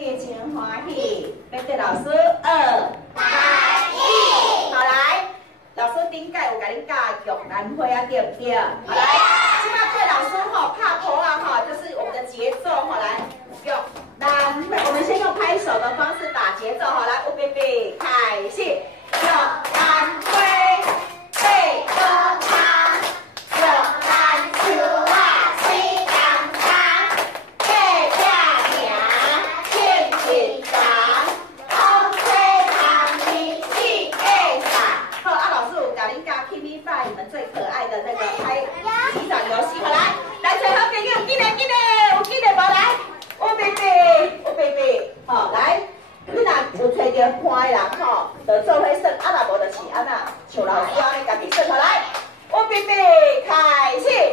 喜，真欢喜，要对老师2打1。好来，老师顶届有甲恁教玉兰花啊，对不对？好来，现在对老师吼拍婆啊哈，就是我们的节奏哈，来玉兰花，我们先用拍手的方式打节奏哈，来，预备开始，玉兰花贝壳汤，玉兰树啊水当当，隔壁名天天长，风吹糖蜜气会长。好啊，老师有甲恁教 Kimi 爸你们最可爱的那个拍击掌游戏，好来，来最好朋友，记得，有记得无来？有贝贝，好来。你若有找到看的人吼，就做伙算；啊，若无就是安那，像老师安尼家己算。好来，预备开始。